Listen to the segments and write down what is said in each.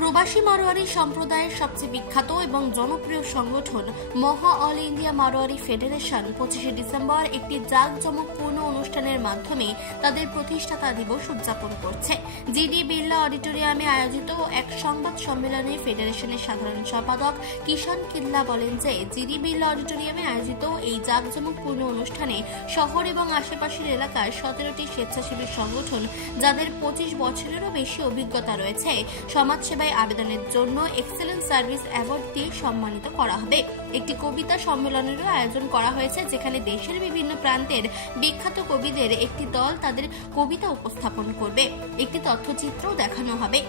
প্রবাসী মারোয়ারি সম্প্রদায়ের সবচেয়ে বিখ্যাত এবং জনপ্রিয় সংগঠন Maha all India Marwari federation 25শে ডিসেম্বর একটি জাঁকজমকপূর্ণ অনুষ্ঠানের মাধ্যমে তাদের প্রতিষ্ঠাতা দিবস উদযাপন করছে। জিডি বিড়লা অডিটোরিয়ামে আয়োজিত এক সংবাদ সম্মেলনে ফেডারেশনের সাধারণ সম্পাদক কিষান কিল্লা বলেন যে জিডি বিড়লা অডিটোরিয়ামে আয়োজিত এই জাঁকজমকপূর্ণ অনুষ্ঠানে শহর এবং আশেপাশের এলাকার 17টি স্বেচ্ছাসেবী সংগঠন যাদের 25 বছরেরও বেশি অভিজ্ঞতা রয়েছে সমাজসেবায় আবেদনের জন্য এক্সেলেন্স সার্ভিস অ্যাওয়ার্ড দিয়ে সম্মানিত করা হবে। একটি কবিতা সম্মেলনেরও আয়োজন করা হয়েছে যেখানে দেশের বিভিন্ন প্রান্তের বিখ্যাত কবিদের একটি দল তাদের কবিতা উপস্থাপন করবে। একটি তথ্যচিত্রও দেখানো হবে।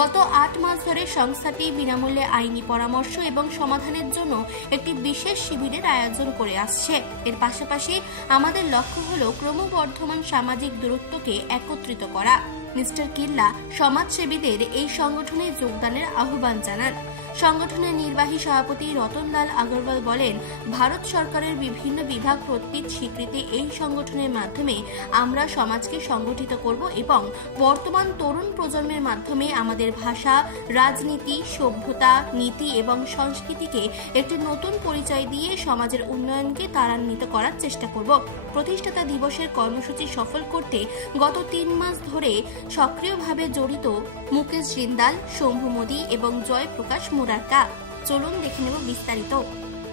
গত 8 মাস ধরে সংস্থাটি বিনামূল্যে আইনি পরামর্শ এবং সমাধানের জন্য একটি বিশেষ শিবিরের আয়োজন করে আসছে। এর পাশাপাশি আমাদের লক্ষ্য হল ক্রমবর্ধমান সামাজিক দূরত্বকে একত্রিত করা। মিস্টার কিল্লা সমাজসেবীদের এই সংগঠনে যোগদানের আহ্বান জানান। সংগঠনের নির্বাহী সভাপতি রতনলাল আগরওয়াল বলেন, ভারত সরকারের বিভিন্ন বিভাগ কর্তৃক স্বীকৃতি এই সংগঠনের মাধ্যমে আমরা সমাজকে সংগঠিত করব এবং বর্তমান তরুণ প্রজন্মের মাধ্যমে আমাদের ভাষা, রাজনীতি, সভ্যতা, নীতি এবং সংস্কৃতিকে একটি নতুন পরিচয় দিয়ে সমাজের উন্নয়নকে ত্বরান্বিত করার চেষ্টা করব। প্রতিষ্ঠাতা দিবসের কর্মসূচি সফল করতে গত 3 মাস ধরে সক্রিয়ভাবে জড়িত মুকেশ জিন্দাল, শম্ভু মোদি এবং জয়প্রকাশ মুরারকা। চলুন দেখে নেব বিস্তারিত।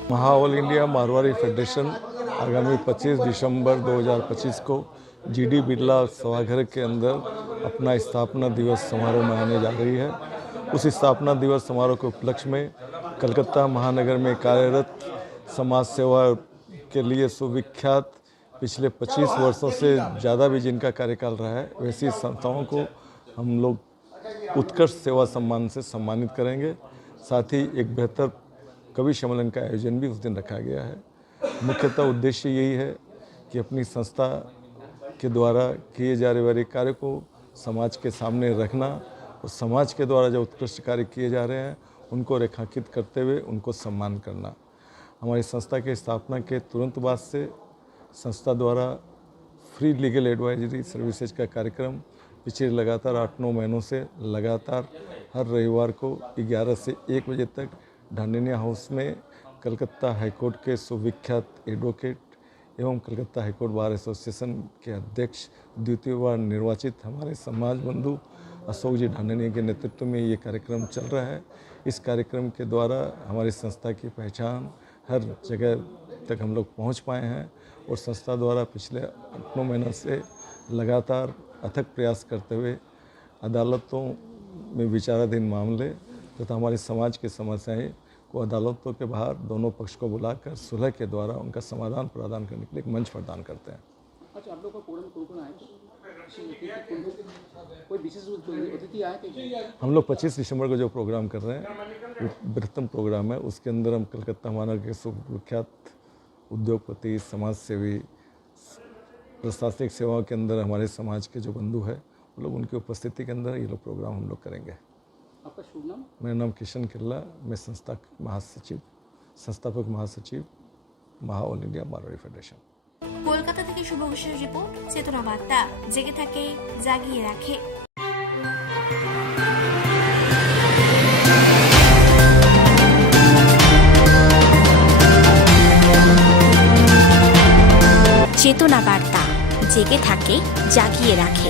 महा ऑल इंडिया मारवाड़ी फेडरेशन आगामी 25 दिसंबर 2025 को जीडी बिरला सभागार के अंदर अपना स्थापना दिवस समारोह मनाने जा रही है। उस स्थापना दिवस समारोह के उपलक्ष्य में कलकत्ता महानगर में कार्यरत समाज सेवा के लिए सुविख्यात पिछले 25 वर्षों से ज़्यादा भी जिनका कार्यकाल रहा है वैसी संस्थाओं को हम लोग उत्कृष्ट सेवा सम्मान से सम्मानित करेंगे। साथ ही एक बेहतर कवि सम्मेलन का आयोजन भी उस दिन रखा गया है। मुख्यतः उद्देश्य यही है कि अपनी संस्था के द्वारा किए जा रहे वाले कार्य को समाज के सामने रखना और समाज के द्वारा जो उत्कृष्ट कार्य किए जा रहे हैं उनको रेखांकित करते हुए उनको सम्मान करना। हमारी संस्था के स्थापना के तुरंत बाद से संस्था द्वारा फ्री लीगल एडवाइजरी सर्विसेज का कार्यक्रम पिछले लगातार 8-9 महीनों से लगातार हर रविवार को 11 से 1 बजे तक ढांडिनिया हाउस में कलकत्ता हाईकोर्ट के सुविख्यात एडवोकेट एवं कलकत्ता हाईकोर्ट बार एसोसिएशन के अध्यक्ष द्वितीय बार निर्वाचित हमारे समाज बंधु अशोक जी ढांडिनिया के नेतृत्व में ये कार्यक्रम चल रहा है। इस कार्यक्रम के द्वारा हमारी संस्था की पहचान हर जगह तक हम लोग पहुँच पाए हैं और संस्था द्वारा पिछले 8-9 महीनों से लगातार अथक प्रयास करते हुए अदालतों में विचाराधीन मामले तथा हमारे समाज की समस्याएं को अदालतों के बाहर दोनों पक्ष को बुलाकर सुलह के द्वारा उनका समाधान प्रदान करने के लिए एक मंच प्रदान करते हैं। अच्छा, आप लोग का फोरम कौन आए? कोई विशेष अतिथि आए? हम लोग 25 दिसंबर को जो प्रोग्राम कर रहे हैं वो बृहत्तम प्रोग्राम है। उसके अंदर हम कलकत्ता महानगर के सुविख्यात उद्योगपति, समाज सेवी, प्रशासनिक सेवाओं के अंदर हमारे समाज के जो बंधु है वो लोग उनकी उपस्थिति के अंदर ये लोग प्रोग्राम हम लोग करेंगे। आपका शुभ नाम? मेरा नाम किशन किल्ला, मैं संस्थापक महासचिव महा all India Marwari federation. Kolkata থেকে শুভ ঘোষের রিপোর্ট, চেতনা বার্তা। জেগে থাকে, জাগিয়ে রাখে। চেতনা বার্তা, জেগে থাকে, জাগিয়ে রাখে।